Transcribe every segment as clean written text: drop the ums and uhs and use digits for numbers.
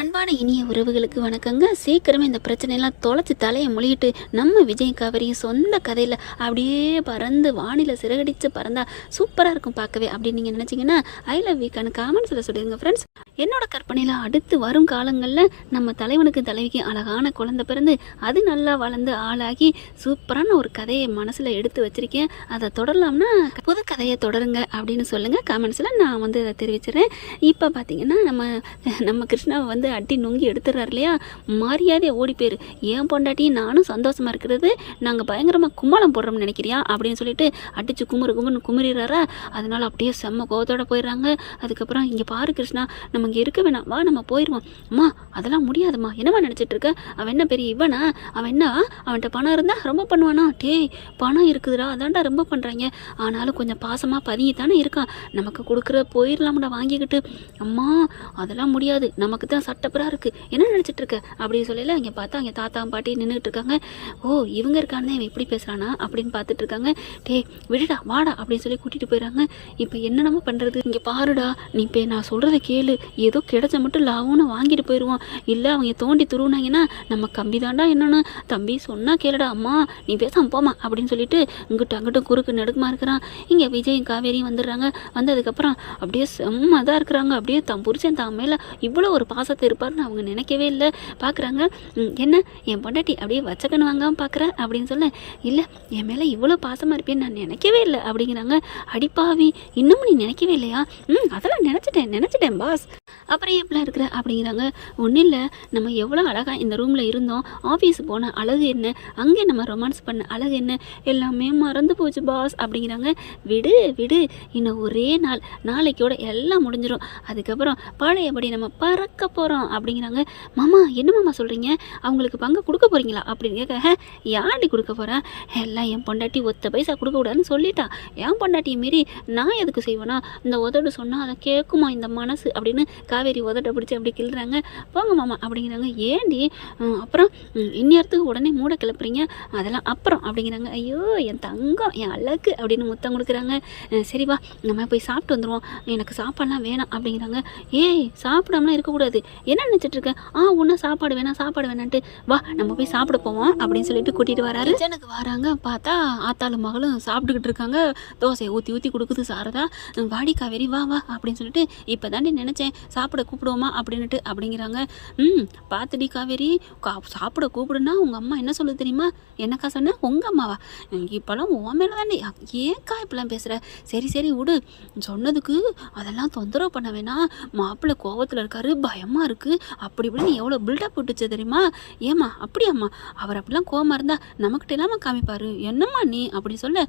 அன்பான இனிய உறவுகளுக்கு வணக்கங்க. சீக்கிரமே இந்த பிரச்சனையெல்லாம் தொலைச்சி தலையை மொழிகிட்டு நம்ம விஜய் காவேரியும் சொந்த கதையில் அப்படியே பறந்து வானிலை சிறகடிச்சு பறந்தா சூப்பராக இருக்கும் பார்க்கவே அப்படின்னு நீங்கள் நினச்சிங்கன்னா ஐ லவ் வீக்கான காமெண்ட்ஸில் சொல்லிடுங்க ஃப்ரெண்ட்ஸ். என்னோட கற்பனையில் அடுத்து வரும் காலங்களில் நம்ம தலைவனுக்கு தலைவிக்கு அழகான குழந்தை பிறந்து அது நல்லா வளர்ந்து ஆளாகி சூப்பரான ஒரு கதையை மனசில் எடுத்து வச்சுருக்கேன். அதை தொடரலாம்னா புது கதையை தொடருங்க அப்படின்னு சொல்லுங்கள் காமெண்ட்ஸில். நான் வந்து அதை தெரிவிச்சிடறேன். இப்போ பார்த்தீங்கன்னா நம்ம கிருஷ்ணாவை வந்து அடி நொங்கி எடுத்துடுறாரு இல்லையா, மரியாதையை ஓடி போயிரு, ஏன் பொண்டாட்டியும் நானும் சந்தோஷமாக இருக்கிறது நாங்கள் பயங்கரமாக கும்மாளம் போடுறோம்னு நினைக்கிறியா அப்படின்னு சொல்லிட்டு அடித்து குமுறுன்னு குமுறிடுறாரா. அதனால அப்படியே செம்ம கோவத்தோடு போயிடுறாங்க. அதுக்கப்புறம் இங்கே பாரு கிருஷ்ணா, நம்ம இங்கே இருக்க வேணாம், வா நம்ம போயிடுவோம். அம்மா அதெல்லாம் முடியாதும்மா, என்னம்மா நினச்சிட்டு இருக்க, அவன் என்ன பெரிய இவனா, அவன் என்ன அவன்கிட்ட பணம் இருந்தால் ரொம்ப பண்ணுவானா, டேய் பணம் இருக்குதுடா அதான்டா ரொம்ப பண்ணுறாங்க, ஆனாலும் கொஞ்சம் பாசமாக பதுங்கி தானே இருக்கான், நமக்கு கொடுக்குற போயிடலாம்டா வாங்கிக்கிட்டு. அம்மா அதெல்லாம் முடியாது, நமக்கு தான் சட்டப்பரா இருக்குது, என்ன நினச்சிட்டு இருக்க அப்படின்னு சொல்லல. இங்கே பார்த்தா அங்கே தாத்தா பாட்டி நின்றுட்டு இருக்காங்க. ஓ இவங்க இருக்கானே இவன் எப்படி பேசுகிறானா அப்படின்னு பார்த்துட்டு இருக்காங்க. டேய் விடுடா வாடா அப்படின்னு சொல்லி கூட்டிகிட்டு போயிடறாங்க. இப்போ என்ன நம்ம பண்ணுறது, இங்கே பாருடா நீ இப்போ நான் சொல்கிறத கேளு, ஏதோ கிடைச்ச மட்டும் லாவுன்னு வாங்கிட்டு போயிடுவோம், இல்லை அவங்க தோண்டி துருவுனாங்கன்னா நம்ம கம்பி தாண்டா என்னன்னு தம்பி சொன்னா கேளுடா, அம்மா நீ பேசாம போமா அப்படின்னு சொல்லிட்டு இங்கிட்ட அங்கிட்டும் குறுக்கு நடுக்குமா இருக்கிறான். இங்கே விஜயும் காவேரியும் வந்துடுறாங்க. வந்ததுக்கப்புறம் அப்படியே செம்மதாக இருக்கிறாங்க. அப்படியே தான் புரிச்சேன் தான் மேலே இவ்வளோ ஒரு பாசத்தை இருப்பார்னு அவங்க நினைக்கவே இல்லை. பார்க்குறாங்க, என்ன என் பொண்டாட்டி அப்படியே வச்சக்கன்னு வாங்காமல் பார்க்குறேன் அப்படின்னு சொல்ல, இல்லை என் மேலே இவ்வளோ பாசமாக இருப்பேன்னு நான் நினைக்கவே இல்லை அப்படிங்கிறாங்க. அடிப்பாவி இன்னமும் நீ நினைக்கவே இல்லையா, அதெல்லாம் நினச்சிட்டேன் பாஸ், அப்புறம் எப்படிலாம் இருக்கிற அப்படிங்கிறாங்க. ஒன்றும் இல்லை, நம்ம எவ்வளோ அழகாக இந்த ரூமில் இருந்தோம், ஆஃபீஸ் போன அழகு என்ன, அங்கே நம்ம ரொமான்ஸ் பண்ண அழகு என்ன, எல்லாமே மறந்து போச்சு பாஸ் அப்படிங்கிறாங்க. விடு விடு, இன்னும் ஒரே நாளைக்கோட எல்லாம் முடிஞ்சிடும், அதுக்கப்புறம் பழையபடி நம்ம பறக்க போகிறோம் அப்படிங்கிறாங்க. மாமா என்ன மாமா சொல்கிறீங்க, அவங்களுக்கு பங்கு கொடுக்க போகிறீங்களா அப்படின்னு கேட்க, யார்டி கொடுக்க போகிறேன், எல்லாம் என் பொண்டாட்டி ஒத்த பைசா கொடுக்கக்கூடாதுன்னு சொல்லிட்டா, என் பொண்டாட்டியை மீறி நான் எதுக்கு செய்வேனா, இந்த உதடு சொன்னால் அதை கேட்குமா இந்த மனசு அப்படின்னு காவேரி உதட்ட பிடிச்சி அப்படி கிள்ளுறாங்க. போங்க மாமா அப்படிங்கிறாங்க. ஏண்டி அப்புறம் இன்னியத்துக்கு உடனே மூட கிளப்புறீங்க, அதெல்லாம் அப்புறம் அப்படிங்கிறாங்க. ஐயோ என் தங்கம் என் அழகு அப்படின்னு முத்தம் கொடுக்குறாங்க. சரி வா நம்ம போய் சாப்பிட்டு வந்துடுவோம், எனக்கு சாப்பாடுலாம் வேணாம் அப்படிங்கிறாங்க. ஏய் சாப்பிடாமலாம் இருக்கக்கூடாது, என்ன நினச்சிட்டு இருக்க, ஒன்றும் சாப்பாடு வேணான்ட்டு வா நம்ம போய் சாப்பிட போவோம் அப்படின்னு சொல்லிட்டு கூட்டிகிட்டு வராரு. கிச்சனுக்கு வராங்க. பார்த்தா ஆத்தாளும் மகளும் சாப்பிட்டுக்கிட்டு இருக்காங்க. தோசையை ஊற்றி கொடுக்குது சாரதா. வாடி காவேரி வா வா அப்படின்னு சொல்லிட்டு இப்போ தாண்டி நினச்சேன் சாப்பிட கூப்பிடுவோமா அப்படிங்கிறாங்க. பார்த்துடி காவேரி, சாப்பிட கூப்பிடுனா உங்கள் அம்மா என்ன சொல்லுது தெரியுமா, என்னக்கா சொன்ன உங்கள் அம்மாவா, இப்போலாம் உன் மேலே தாண்டி, ஏன்க்கா இப்பெல்லாம் பேசுகிற, சரி விடு, சொன்னதுக்கு அதெல்லாம் தொந்தரவு பண்ண வேணாம், மாப்பிள்ளை கோவத்தில் இருக்காரு பயமாக இருக்குது அப்படி இப்படின்னு எவ்வளோ பில்டப் விட்டுச்சு தெரியுமா, ஏம்மா அப்படியாம்மா, அவர் அப்படிலாம் கோவமாக இருந்தால் நம்மக்கிட்ட இல்லாமல் காமிப்பார், என்னம்மா நீ அப்படி சொல்ல,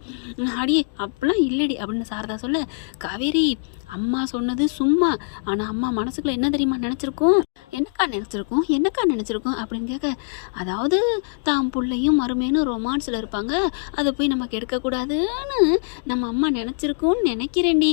அடியே அப்படிலாம் இல்லடி அப்படின்னு சாரதா சொல்ல, காவேரி அம்மா சொன்னது சும்மா, ஆனால் அம்மா மனசுக்குள்ள என்ன தெரியுமா நினச்சிருக்கோம், என்னக்கா நினச்சிருக்கோம் அப்படின்னு கேட்க, அதாவது தான் பிள்ளையும் மருமேனும் ரொமான்ஸில் இருப்பாங்க, அதை போய் நமக்கு எடுக்கக்கூடாதுன்னு நம்ம அம்மா நினச்சிருக்கோன்னு நினைக்கிறேன்டி.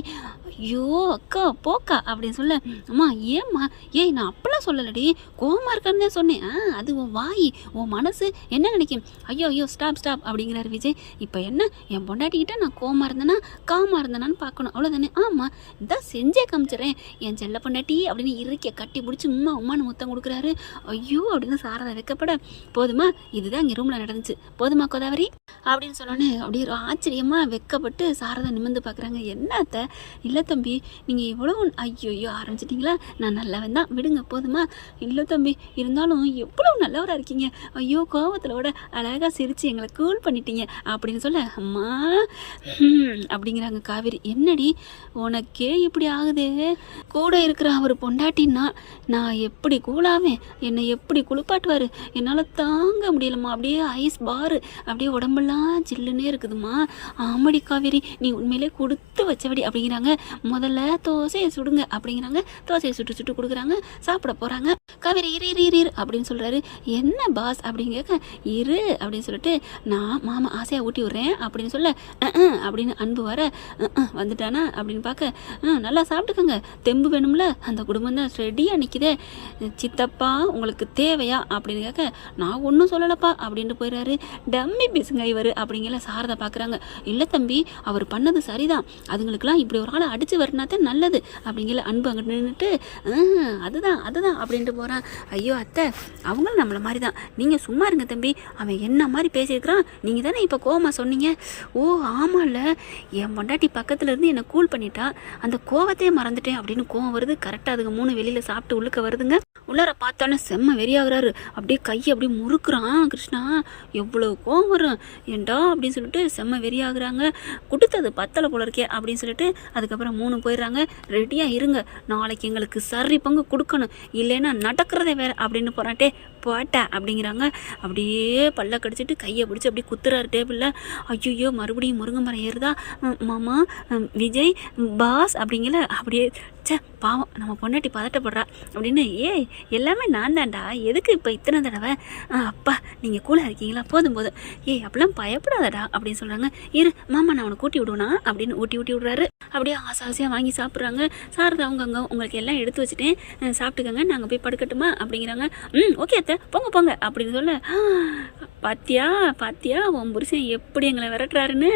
ஐயோ அக்கா போக்கா அப்படின்னு சொல்ல, அம்மா ஏம்மா, ஏய் நான் அப்பெல்லாம் சொல்லலடி, கோவமாக இருக்கான்னு தான் சொன்னேன், அது உன் வாய் உன் மனசு என்ன நினைக்கும், ஐயோ ஸ்டாப் அப்படிங்கிறாரு விஜய். இப்போ என்ன என் பொண்டாட்டிக்கிட்ட நான் கோவமாக இருந்தேனான்னு பார்க்கணும் அவ்வளோதானே, ஆமாம் இதான் செஞ்சே காமிச்சிட்றேன் என் செல்ல பொண்டாட்டி அப்படின்னு இருக்க கட்டி பிடிச்சி உம்மான்னு முத்தம் கொடுக்குறாரு. ஐயோ அப்படின்னு சாரதா வைக்கப்பட, போதுமா இதுதான் இங்கே ரூமில் நடந்துச்சு, போதுமா கோதாவரி அப்படின்னு சொன்னோன்னே அப்படியே ஆச்சரியமாக வெக்கப்பட்டு சாரதா நிமிர்ந்து பார்க்குறாங்க. என்னத்த, இல்லை தம்பி நீங்கள் இவ்வளோ ஐயோ ஆரம்பிச்சிட்டிங்களா, நான் நல்லவன் தான் விடுங்க போதுமா, இல்லை தம்பி இருந்தாலும் எவ்வளோ நல்லவராக இருக்கீங்க, ஐயோ கோவத்திலோட அழகாக சிரித்து எங்களை கூல் பண்ணிட்டீங்க அப்படின்னு சொல்ல, அம்மா அப்படிங்கிறாங்க காவேரி. என்னடி உனக்கே இப்படி ஆகுது, கூட இருக்கிற அவர் பொண்டாட்டின்னா நான் எப்படி கூலாவேன், என்னை எப்படி குளிப்பாட்டுவார், என்னால் தாங்க முடியலம்மா, அப்படியே ஐஸ் பாரு அப்படியே உடம்பெல்லாம் ஜில்லுன்னே இருக்குதுமா, ஆமாடி காவேரி நீ உண்மையிலே கொடுத்து வச்சபடி அப்படிங்கிறாங்க. முதல்ல தோசையை சுடுங்க அப்படிங்கிறாங்க. தோசையை சுட்டு கொடுக்குறாங்க. சாப்பிட போகிறாங்க. காவேரி இரு அப்படின்னு சொல்கிறாரு. என்ன பாஸ் அப்படின்னு கேட்க, இரு அப்படின்னு சொல்லிட்டு நான் மாமா ஆசையாக ஊட்டி விட்றேன் அப்படின்னு சொல்ல, அப்படின்னு அன்பு வர வந்துட்டானா அப்படின்னு பார்க்க, நல்லா சாப்பிட்டுக்கோங்க தெம்பு வேணும்ல, அந்த குடும்பம் தான் ரெடியாக நிற்கிதே, சித்தப்பா உங்களுக்கு தேவையா அப்படின்னு கேட்க, நான் ஒன்றும் சொல்லலப்பா அப்படின்ட்டு போயிடுறாரு. டம்மி பீஸுங்க இவர் அப்படிங்கிற சாரதை பார்க்குறாங்க. இல்லை தம்பி அவர் பண்ணது சரிதான், அதுங்களுக்கெல்லாம் இப்படி ஒரு ஆளை அடித்து வரனாத்தான் நல்லது அப்படிங்கிற அன்பு அங்கிட்டு நின்றுட்டு அதுதான் அதுதான் அப்படின்ட்டு போகிறான். ஐயோ அத்தை, அவங்களும் நம்மளை மாதிரி தான், நீங்கள் சும்மா இருங்க தம்பி, அவன் என்ன மாதிரி பேசியிருக்கிறான், நீங்கள் தானே இப்போ கோவமாக சொன்னீங்க. ஓ ஆமாம்ல, என் பொண்டாட்டி பக்கத்தில் இருந்து என்னை கூல் பண்ணிட்டா, அந்த கோவத்தையே மறந்துட்டேன் அப்படின்னு கோவம் வருது. கரெக்டாக அதுங்க 3 வெளியில் சாப்பிட்டு உள்ளுக்க வருதுங்க. உள்ளார பார்த்தோன்னே செம்ம வெறியாகிறாரு. அப்படியே கையை அப்படியே முறுக்குறான் கிருஷ்ணா. எவ்வளோ கோவம் வரும் ஏண்டா அப்படின்னு சொல்லிட்டு செம்ம வெறியாகிறாங்க. கொடுத்தது பத்தலை போல இருக்கே அப்படின்னு சொல்லிட்டு அதுக்கப்புறம் 3 போயிடுறாங்க. ரெடியாக இருங்க, நாளைக்கு எங்களுக்கு சரி பங்கு கொடுக்கணும், இல்லைன்னா நடக்கிறதே வேறு அப்படின்னு போகிறாட்டே போட்டா அப்படிங்கிறாங்க. அப்படியே பல்ல கடிச்சிட்டு கையை பிடிச்சி அப்படியே குத்துறாரு டேபிளில். ஐயோ மறுபடியும் முருங்கை மரம் ஏறுதா, மாமா விஜய் பாஸ் அப்படிங்கல. அப்படியே சே பாவம் நம்ம பொண்டாட்டி பதட்டப்படுறா அப்படின்னு. ஏய் எல்லாமே நான் தான்டா, எதுக்கு இப்போ இத்தனை தடவை, அப்பா நீங்கள் கூலாக இருக்கீங்களா, போதும் போதும், ஏய் அப்படிலாம் பயப்படாதடா அப்படின்னு சொல்கிறாங்க. இரு மாமா நான் அவனை கூட்டி விடுவேனா அப்படின்னு ஊட்டி விடுறாரு. அப்படியே ஆசாசியாக வாங்கி சாப்பிட்றாங்க. சாரதா அவங்க உங்களுக்கு எல்லாம் எடுத்து வச்சுட்டேன், சாப்பிட்டுக்கங்க, நாங்கள் போய் படுக்கட்டுமா அப்படிங்கிறாங்க. ஓகே அத்தை போங்க போங்க அப்படின்னு சொல்ல, பாத்தியா பாத்தியா உன் புருஷன் எப்படி எங்களை விரட்டுறாருன்னு.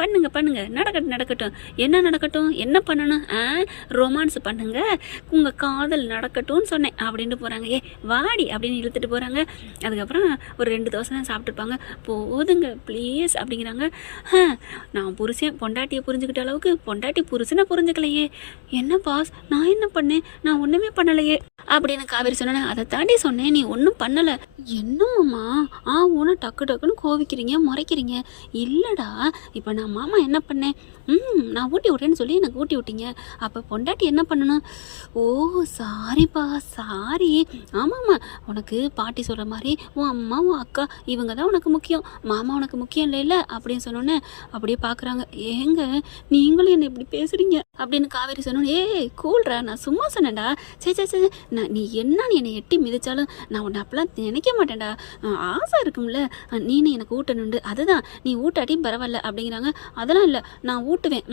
பண்ணுங்க பண்ணுங்க, நடக்கட்டும். என்ன நடக்கட்டும், என்ன பண்ணணும், ரொமான்ஸ் பண்ணுங்க, உங்கள் காதல் நடக்கட்டும்னு சொன்னேன் அப்படின்ட்டு போகிறாங்க. ஏ வாடி அப்படின்னு இழுத்துட்டு போகிறாங்க. அதுக்கப்புறம் ஒரு 2 தோசை தான் சாப்பிட்ருப்பாங்க. போதுங்க ப்ளீஸ் அப்படிங்கிறாங்க. நான் புருஷன் பொண்டாட்டியை புரிஞ்சுக்கிட்ட அளவுக்கு பொண்டாட்டி புருஷனை புரிஞ்சுக்கலையே. என்ன பாஸ் நான் என்ன பண்ணேன், நான் ஒன்றுமே பண்ணலையே அப்படின்னு காவேரி சொன்னேன். அதை தாண்டி சொன்னேன், நீ ஒன்றும் பண்ணலை. என்னம்மா ஊனா டக்குன்னு கோவிக்கிறீங்க, முறைக்கிறீங்க. இல்லைடா இப்போ நான் மாமா என்ன பண்ணேன், நான் ஊட்டி விட்றேன்னு சொல்லி எனக்கு ஊட்டி விட்டீங்க, அப்போ பொண்டாட்டி என்ன பண்ணணும். ஓ சாரிப்பா சாரி. ஆமாம்மா உனக்கு பாட்டி சொல்கிற மாதிரி உன் அம்மா உன் அக்கா இவங்க தான் உனக்கு முக்கியம், மாமா உனக்கு முக்கியம் இல்லை அப்படின்னு சொன்னோன்னே அப்படியே பார்க்குறாங்க. ஏங்க நீங்களும் என்னை இப்படி பேசுகிறீங்க அப்படின்னு காவேரி சொன்னோன்னே, ஏய் கூல்றா, நான் சும்மா சொன்னேன்டா. சே நீ என்ன என்னை எட்டி மிதிச்சாலும் நான் உன்னை அப்பெல்லாம் நினைக்க மாட்டேன்டா, ஆசை இருக்கும்ல நீனு எனக்கு ஊட்டணுண்டு, அதுதான் நீ ஊட்டாட்டியும் பரவாயில்ல அப்படிங்கிறாங்க. அதெல்லாம் இல்லை நான் ஊட்டுவேன்.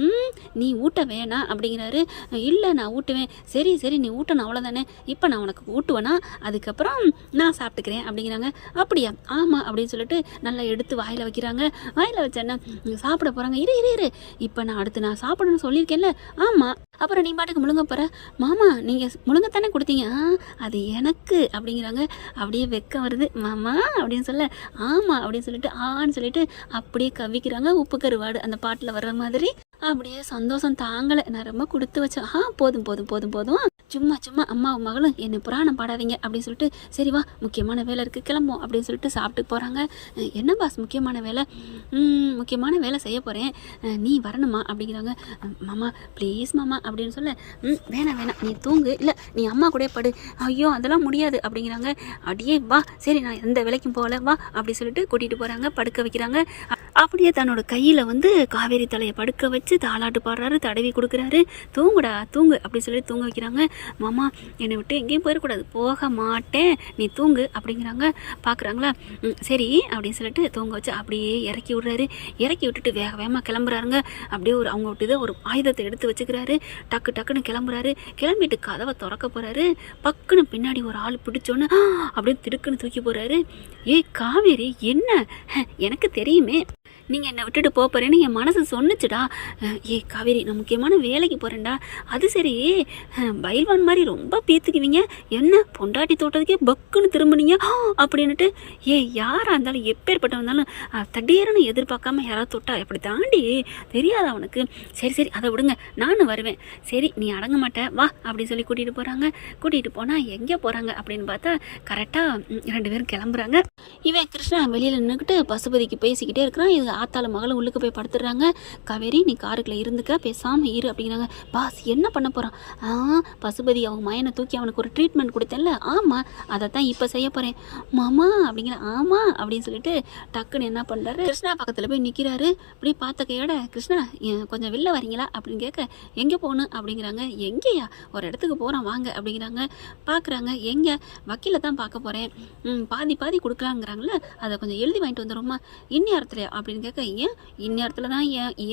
நீ ஊட்ட வேணாம் அப்படிங்கிறாரு. இல்லை நான் ஊட்டுவேன். சரி நீ ஊட்டணும் அவ்வளோதானே, இப்போ நான் உனக்கு ஊட்டுவேனா, அதுக்கப்புறம் நான் சாப்பிட்டுக்கிறேன் அப்படிங்கிறாங்க. அப்படியா ஆமாம் அப்படின்னு சொல்லிட்டு நல்லா எடுத்து வாயில் வைக்கிறாங்க. வாயில் வச்சேன்னா சாப்பிட போகிறாங்க. இரு இப்போ நான் அடுத்து நான் சாப்பிடணும்னு சொல்லியிருக்கேன்ல. ஆமாம் அப்புறம் நீ பாட்டுக்கு முழுங்க போகிற. மாமா நீங்கள் முழுங்கத்தானே கொடுத்தீங்க, அது எனக்கு அப்படிங்கிறாங்க. அப்படியே வெக்கம் வருது. மாமா அப்படின்னு சொல்ல, ஆமாம் அப்படின்னு சொல்லிட்டு ஆன்னு சொல்லிட்டு அப்படியே கவிக்கிறாங்க. உப்பு கருவாடு அந்த பாட்டில் வர்ற மாதிரி. அப்படியே சந்தோஷம் தாங்கலை. நான் ரொம்ப கொடுத்து வச்சேன். போதும் சும்மா அம்மாவும் மகளும் என்னை புராணம் பாடாதீங்க அப்படின்னு சொல்லிட்டு, சரி வா முக்கியமான வேலை இருக்குது கிளம்போம் அப்படின்னு சொல்லிட்டு சாப்பிட்டு போகிறாங்க. என்ன பாஸ் முக்கியமான வேலை, முக்கியமான வேலை செய்ய போகிறேன், நீ வரணுமா அப்படிங்கிறாங்க. மாமா ப்ளீஸ் மாமா அப்படின்னு சொல்ல, வேணாம் நீ தூங்கு, இல்லை நீ அம்மா கூட படு. ஐயோ அதெல்லாம் முடியாது அப்படிங்கிறாங்க. அடியே வா, சரி நான் எந்த வேலைக்கும் போகல வா அப்படி சொல்லிட்டு கூட்டிகிட்டு போகிறாங்க. படுக்க வைக்கிறாங்க. அப்படியே தன்னோட கையில் காவேரி தலையை படுக்க வச்சு தாலாட்டு பாடுறாரு, தடவி கொடுக்குறாரு. தூங்குடா தூங்கு அப்படி சொல்லி தூங்க வைக்கிறாங்க. மாமா என்னை விட்டு எங்கேயும் போயிடக்கூடாது, போக மாட்டேன், நீ தூங்கு அப்படிங்கிறாங்க. பார்க்குறாங்களா, சரி அப்படின்னு சொல்லிட்டு தூங்க வச்சு அப்படியே இறக்கி விடுறாரு. இறக்கி விட்டுட்டு வேகமாக கிளம்புறாருங்க. அப்படியே அவங்க விட்டு ஒரு ஆயுதத்தை எடுத்து வச்சுக்கிறாரு. டக்குன்னு கிளம்புறாரு. கிளம்பிட்டு கதவை திறக்க போகிறாரு. பக்குன்னு பின்னாடி ஒரு ஆள் பிடிச்சோன்னு அப்படியே திடுக்குன்னு தூக்கி போகிறாரு. ஏய் காவேரி என்ன, எனக்கு தெரியுமே நீங்கள் என்னை விட்டுட்டு போகிறேன்னு என் மனசு சொன்னிச்சுடா. ஏய் காவேரி நான் முக்கியமான வேலைக்கு போகிறேன்டா. அது சரி பைல்வான் மாதிரி ரொம்ப பீத்துக்குவீங்க, என்ன பொண்டாட்டி தோட்டத்துக்கே பக்குன்னு திரும்பினீங்க அப்படின்னுட்டு. யாராக இருந்தாலும் எப்பேற்பட்ட வந்தாலும் தடியேறன்னு எதிர்பார்க்காம யாராவது தொட்டா எப்படி தாண்டி தெரியாதா அவனுக்கு. சரி அதை விடுங்க, நானும் வருவேன். சரி நீ அடங்க மாட்டேன் வா அப்படின்னு சொல்லி கூட்டிகிட்டு போகிறாங்க. கூட்டிகிட்டு போனால் எங்கே போகிறாங்க அப்படின்னு பார்த்தா கரெக்டாக 2 பேரும் கிளம்புறாங்க. இவன் கிருஷ்ணா வெளியில் நின்றுக்கிட்டு பசுபதிக்கு பேசிக்கிட்டே இருக்கிறான். இது ஆத்தால மகளும் உள்ளுக்கு போய் படுத்துடுறாங்க. காவேரி நீ காருக்குள்ள இருந்துக்க, பேசாமல் இரு அப்படிங்கிறாங்க. பாஸ் என்ன பண்ண போகிறான், பசுபதி அவங்க மயனை தூக்கி அவனுக்கு ஒரு ட்ரீட்மெண்ட் கொடுத்தேன்ல, ஆமாம் அதை தான் இப்போ செய்ய போகிறேன் மாமா அப்படிங்கிற. ஆமாம் அப்படின்னு சொல்லிட்டு டக்குன்னு என்ன பண்ணுறாரு, கிருஷ்ணா பக்கத்தில் போய் நிற்கிறாரு. அப்படி பார்த்த கையோட கிருஷ்ணா கொஞ்சம் வெளில வரீங்களா அப்படின்னு கேட்க, எங்கே போகணும் அப்படிங்கிறாங்க. எங்கேயா, ஒரு இடத்துக்கு போகிறோம் வாங்க அப்படிங்கிறாங்க. பார்க்குறாங்க, எங்கே, வக்கீலை தான் பார்க்க போகிறேன், பாதி கொடுக்கலாங்கிறாங்களே, அதை கொஞ்சம் எழுதி வாங்கிட்டு வந்துடும்மா இந்நேரத்தில் அப்படின்னு அப்படின்னு கேட்க, ஏன் இந்நேரத்தில் தான்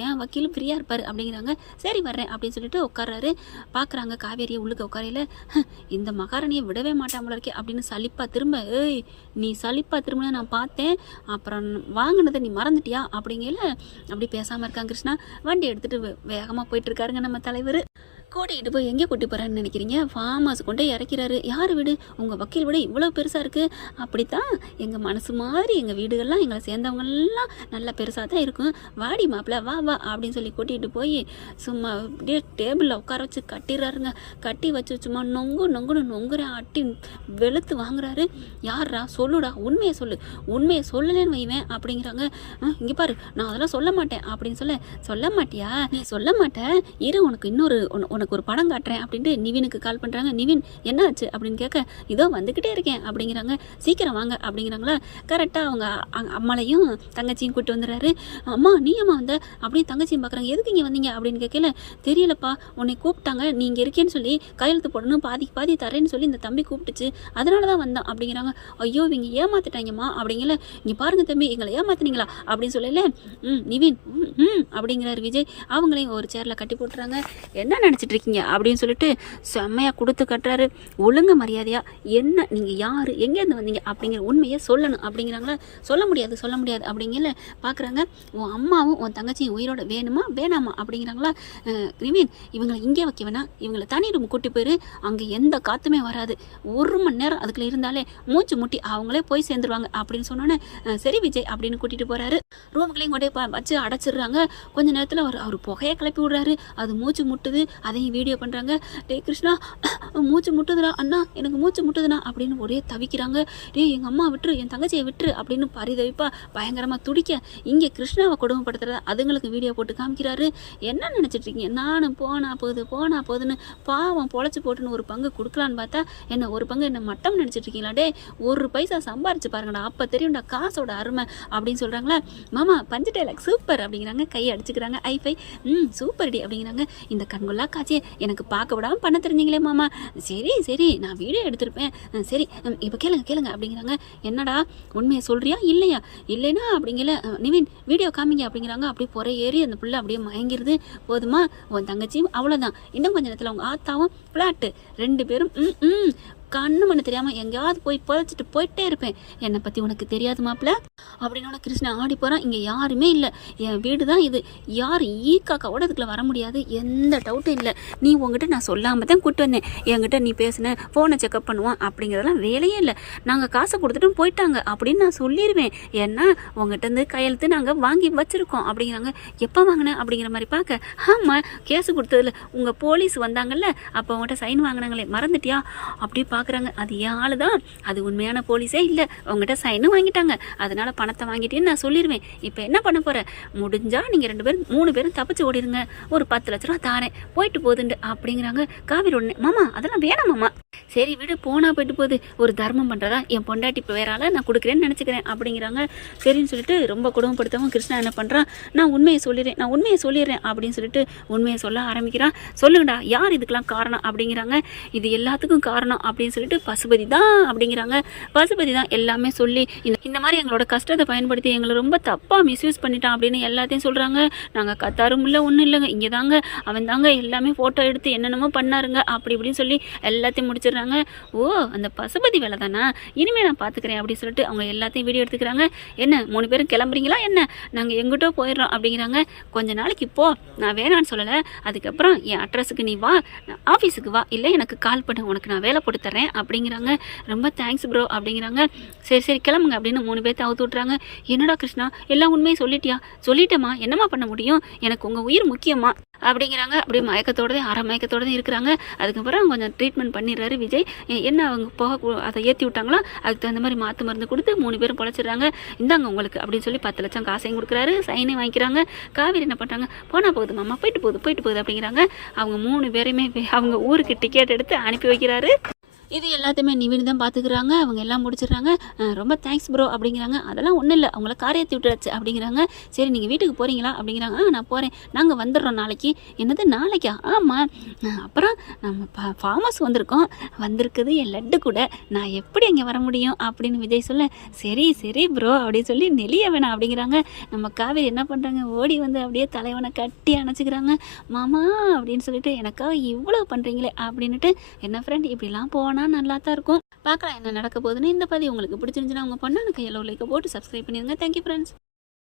ஏன் வக்கீலும் ஃப்ரீயாக இருப்பார் அப்படிங்கிறாங்க. சரி வர்றேன் அப்படின்னு சொல்லிட்டு உட்கார்றாரு. பார்க்குறாங்க காவேரியை உள்ளுக்க உட்காரையில், இந்த மகாராணியை விடவே மாட்டாமல இருக்கே அப்படின்னு சலிப்பா திரும்ப, ஏய் நீ சலிப்பா திரும்ப நான் பார்த்தேன், அப்புறம் வாங்கினதை நீ மறந்துட்டியா அப்படிங்கல அப்படி பேசாமல் இருக்காங்க கிருஷ்ணா. வண்டி எடுத்துகிட்டு வேகமாக போயிட்டுருக்காருங்க நம்ம தலைவர். கூட்டிகிட்டு போய் எங்கே கூட்டி போகிறான்னு நினைக்கிறீங்க? ஃபார்ம் ஹவுஸ் கொண்டே இறக்கிறாரு. யார் வீடு? உங்கள் வக்கீல் வீடு இவ்வளோ பெருசாக இருக்குது. அப்படித்தான் எங்கள் மனசு மாதிரி எங்கள் வீடுகள்லாம் எங்களை சேர்ந்தவங்கெல்லாம் நல்லா பெருசாக தான் இருக்கும். வாடி மாப்பிள்ள வா வா அப்படின்னு சொல்லி கூட்டிகிட்டு போய் சும்மா அப்படியே டேபிளில் உட்கார வச்சு கட்டிடுறாருங்க. கட்டி வச்சு சும்மா நொங்குன்னு நொங்குறேன் அட்டி வெளுத்து வாங்குறாரு. யாரா சொல்லுடா, உண்மையை சொல்லு, உண்மையை சொல்லலேன்னு வைவேன் அப்படிங்கிறாங்க. இங்கே பாரு, நான் அதெல்லாம் சொல்ல மாட்டேன் அப்படின்னு சொல்ல மாட்டியா? நீ சொல்ல மாட்டேன், இரு உனக்கு உனக்கு ஒரு படம் காட்டுறேன் அப்படின்ட்டு நிவினுக்கு கால் பண்ணுறாங்க. நிவின் என்ன ஆச்சு அப்படின்னு கேட்க, இதோ வந்துக்கிட்டே இருக்கேன் அப்படிங்கிறாங்க. சீக்கிரம் வாங்க அப்படிங்கிறாங்களா. கரெக்டாக அவங்க அம்மாளையும் தங்கச்சியும் கூப்பிட்டு வந்துடுறாரு. அம்மா நீ அம்மா வந்த அப்படின்னு தங்கச்சியும் பார்க்குறாங்க. எதுக்கு இங்கே வந்தீங்க அப்படின்னு கேட்கல, தெரியலப்பா உன்னை கூப்பிட்டாங்க, நீ இங்கே இருக்கேன்னு சொல்லி கையெழுத்து போடணும், பாதி தரேன்னு சொல்லி இந்த தம்பி கூப்பிட்டுச்சு, அதனால தான் வந்தான் அப்படிங்கிறாங்க. ஐயோ இவங்க ஏமாத்திட்டாங்கம்மா அப்படிங்கல. இங்கே பாருங்க தம்பி, எங்களை ஏமாத்தினீங்களா அப்படின்னு சொல்லல. நிவின் அப்படிங்கிறாரு விஜய். அவங்களையும் ஒரு சேரில் கட்டி போட்டுறாங்க. என்ன நினச்சிட்டு இருக்கீங்க அப்படின்னு சொல்லிட்டு செம்மையாக கொடுத்து கட்டுறாரு. ஒழுங்க மரியாதையா என்ன, நீங்கள் யார், எங்கேருந்து வந்தீங்க அப்படிங்கிற உண்மையை சொல்லணும் அப்படிங்கிறாங்களா. சொல்ல முடியாது அப்படிங்கல. பார்க்குறாங்க, உன் அம்மாவும் உன் தங்கச்சியும் உயிரோட வேணுமா வேணாமா அப்படிங்கிறாங்களா. நிவின் இவங்களை இங்கே வைக்க வேணாம், இவங்களை தனி ரூம் கூட்டி போயிரு, அங்கே எந்த காற்றுமே வராது, 1 மணி நேரம் அதுக்குள்ள இருந்தாலே மூச்சு முட்டி அவங்களே போய் சேர்ந்துருவாங்க அப்படின்னு சொன்னோன்னே சரி விஜய் அப்படின்னு கூட்டிகிட்டு போகிறாரு. ரூமுகளையும் கொண்டே வச்சு அடைச்சிடுறாங்க. கொஞ்ச நேரத்தில் அவர் புகையை கிளப்பி விடுறாரு. அது மூச்சு முட்டுது, அதையும் வீடியோ பண்ணுறாங்க. டே கிருஷ்ணா மூச்சு முட்டுதுடா அண்ணா, எனக்கு மூச்சு முட்டுதுண்ணா அப்படின்னு ஒரே தவிக்கிறாங்க. டே எங்கள் அம்மா விட்டுரு, என் தங்கச்சியை விட்டுரு அப்படின்னு பரிதவிப்பா பயங்கரமாக துடிக்க, இங்கே கிருஷ்ணாவை கொடுமைப்படுத்துறத அதுங்களுக்கு வீடியோ போட்டு காமிக்கிறாரு. என்ன நினச்சிட்ருக்கீங்க, நானும் போனா போதுன்னு பாவம் பொழைச்சி போட்டுன்னு ஒரு பங்கு கொடுக்கலான்னு பார்த்தா என்ன ஒரு பங்கு என்ன மட்டம் நினச்சிட்ருக்கீங்களா? டே 1 பைசா சம்பாரிச்சு பாருங்கடா, அப்போ தெரியும்டா காசோட அருமை அப்படின்னு சொல்கிறாங்களா. மாமா பஞ்சு டைலாக் சூப்பர் அப்படிங்கிறாங்க. கையை அடிச்சுக்கிறாங்க. ஐஃபை சூப்பர் டி அப்படிங்கிறாங்க. இந்த கண்கொள்ளா காட்சியை எனக்கு பார்க்க விடாமல் பண்ண தெரிஞ்சிங்களே மாமா. சரி நான் வீடியோ எடுத்திருப்பேன். சரி இப்போ கேளுங்க அப்படிங்கிறாங்க. என்னடா உண்மையை சொல்கிறியா இல்லைனா அப்படிங்கல. நிவின் வீடியோ காமிங்க அப்படிங்கிறாங்க. அப்படியே பொறை ஏறி அந்த பிள்ளை அப்படியே மயங்கிருது. போதுமா, உன் தங்கச்சியும் அவ்வளோதான், இன்னும் கொஞ்ச நேரத்தில் அவங்க ஆத்தாவும் ஃப்ளாட்டு 2 பேரும் கண்ணு மண்ணு தெரியாமல் எங்கேயாவது போய் புதைச்சிட்டு போயிட்டே இருப்பேன். என்னை பற்றி உனக்கு தெரியாது மாப்பிள்ள அப்படின்னு கிருஷ்ணன் ஆடி போகிறான். இங்கே யாருமே இல்லை, என் வீடு தான் இது, யார் ஈக்காக்காவோட அதுக்குள்ள வர முடியாது, எந்த டவுட்டும் இல்லை. நீ உங்ககிட்ட நான் சொல்லாமல் தான் கூப்பிட்டு வந்தேன். என்கிட்ட நீ பேசின ஃபோனை செக்அப் பண்ணுவான் அப்படிங்கிறதெல்லாம் வேலையே இல்லை. நாங்கள் காசை கொடுத்துட்டும் போயிட்டாங்க அப்படின்னு நான் சொல்லிடுவேன். ஏன்னா உங்ககிட்ட இருந்து கையெழுத்து நாங்கள் வாங்கி வச்சுருக்கோம் அப்படிங்கிறாங்க. எப்போ வாங்கினேன் அப்படிங்கிற மாதிரி பார்க்க, ஆமாம் கேஸு கொடுத்ததில்ல உங்கள் போலீஸ் வந்தாங்கல்ல, அப்போ அவங்ககிட்ட சைன் வாங்கினாங்களே மறந்துட்டியா அப்படி பார்க்குறாங்க. அது என் ஆளு தான், அது உண்மையான போலீஸே இல்லை, உங்ககிட்ட சைனும் வாங்கிட்டாங்க, அதனால பணத்தை வாங்கிட்டேன்னு நான் சொல்லிடுவேன். இப்போ என்ன பண்ண போகிறேன், முடிஞ்சா நீங்கள் 3 பேரும் தப்பிச்சு ஓடிடுங்க, ஒரு 10 லட்ச ரூபா தாரேன், போயிட்டு போகுதுண்டு அப்படிங்கிறாங்க. காவிரி உடனே மாமா அதெல்லாம் வேணாம் மாமா, சரி விடு போனா போயிட்டு போகுது, ஒரு தர்மம் பண்ணுறதா, என் பொண்டாட்டி இப்போ வேற ஆளை நான் கொடுக்குறேன்னு நினச்சிக்கிறேன் அப்படிங்கிறாங்க. சரின்னு சொல்லிட்டு ரொம்ப குடும்பப்படுத்தவும் கிருஷ்ணா என்ன பண்ணுறான், நான் உண்மையை சொல்லிடுறேன் அப்படின்னு சொல்லிட்டு உண்மையை சொல்ல ஆரம்பிக்கிறான். சொல்லுங்கடா யார் இதுக்கெல்லாம் காரணம் அப்படிங்கிறாங்க. இது எல்லாத்துக்கும் காரணம் அப்படின்னு சொல்லிட்டு பசுபதி தான் அப்படிங்கிறாங்க. பசுபதி தான் எல்லாமே சொல்லி இந்த மாதிரி எங்களோட கஷ்டத்தை பயன்படுத்தி எங்களை ரொம்ப தப்பாக மிஸ்யூஸ் பண்ணிட்டான் அப்படின்னு எல்லாத்தையும் சொல்கிறாங்க. நாங்கள் கத்தாரும் இல்லை ஒன்றும் இல்லைங்க, இங்கே தாங்க அவன் தாங்க எல்லாமே ஃபோட்டோ எடுத்து என்னென்னமோ பண்ணாருங்க அப்படி இப்படின்னு சொல்லி எல்லாத்தையும் முடிச்சிடுறாங்க. ஓ அந்த பசுபதி வேலை தானா, இனிமேல் நான் பார்த்துக்கிறேன் அப்படின்னு சொல்லிட்டு அவங்க எல்லாத்தையும் வீடியோ எடுத்துக்கிறாங்க. என்ன 3 பேரும் கிளம்புறீங்களா என்ன, நாங்கள் எங்கிட்டோ போயிடுறோம் அப்படிங்கிறாங்க. கொஞ்ச நாளைக்கு இப்போ நான் வேணான்னு சொல்லலை, அதுக்கப்புறம் என் அட்ரஸுக்கு நீ வா, ஆஃபீஸுக்கு வா, இல்லை எனக்கு கால் பண்ணு, உனக்கு நான் வேலை போட்டு தரேன் அப்படிங்கிறாங்க. ரொம்ப தேங்க்ஸ் ப்ரோ அப்படிங்கிறாங்க. சரி கிளம்புங்க அப்படின்னு 3 பேர்த்த அவுத்து விட்றாங்க. என்னடா கிருஷ்ணா எல்லாம் உண்மையை சொல்லிட்டேம்மா, என்னம்மா பண்ண முடியும், எனக்கு உங்கள் உயிர் முக்கியமா அப்படிங்கிறாங்க. அப்படியே அரை மயக்கத்தோடு இருக்கிறாங்க. அதுக்கப்புறம் கொஞ்சம் ட்ரீட்மெண்ட் பண்ணிடுறாரு விஜய். என்ன அவங்க போக அதை ஏற்றி விட்டாங்களோ அதுக்கு தகுந்த மாதிரி மாற்று மருந்து கொடுத்து 3 பேரும் பொழைச்சிடுறாங்க. இந்தாங்க உங்களுக்கு அப்படின்னு சொல்லி 10 லட்சம் காசையும் கொடுக்குறாரு, சைனையும் வாங்கிக்கிறாங்க. காவேரி என்ன பண்ணுறாங்க, போனால் போகுது மாமா, போயிட்டு போகுது அப்படிங்கிறாங்க. அவங்க 3 பேரையுமே அவங்க ஊருக்கு டிக்கெட் எடுத்து அனுப்பி வைக்கிறாரு. இது எல்லாத்தையுமே நிவின் தான் பார்த்துக்கிறாங்க. அவங்க எல்லாம் முடிச்சிடுறாங்க. ரொம்ப தேங்க்ஸ் ப்ரோ அப்படிங்கிறாங்க. அதெல்லாம் ஒன்றும் இல்லை, அவங்கள கார் ஏற்றி விட்டுறாச்சு அப்படிங்கிறாங்க. சரி நீங்கள் வீட்டுக்கு போகிறீங்களா அப்படிங்கிறாங்க. நான் போகிறேன், நாங்கள் வந்துடுறோம் நாளைக்கு. என்னது நாளைக்கா? ஆமாம். அப்புறம் நம்ம ஃபார்ம் ஹவுஸ் வந்திருக்கோம், வந்திருக்குது என் லட்டு கூட, நான் எப்படி அங்கே வர முடியும் அப்படின்னு விஜய் சொல்ல, சரி சரி ப்ரோ அப்படின்னு சொல்லி நெளிய வேணாம் அப்படிங்கிறாங்க. நம்ம காவேரி என்ன பண்ணுறாங்க, ஓடி வந்து அப்படியே தலைவனை கட்டி அணைச்சிக்கிறாங்க. மாமா அப்படின்னு சொல்லிட்டு எனக்காக இவ்வளோ பண்ணுறீங்களே அப்படின்னுட்டு, என்ன ஃப்ரெண்ட் இப்படிலாம் போனால் நல்லா தான் இருக்கும். பார்க்கலாம் என்ன நடக்க போகுதுன்னு. இந்த பதிவு உங்களுக்கு பிடிச்சிருந்துச்சுன்னா உங்கள் பொண்ணான கையில் லைக்கை போட்டு சப்ஸ்கிரைப் பண்ணிடுங்க. Thank you friends.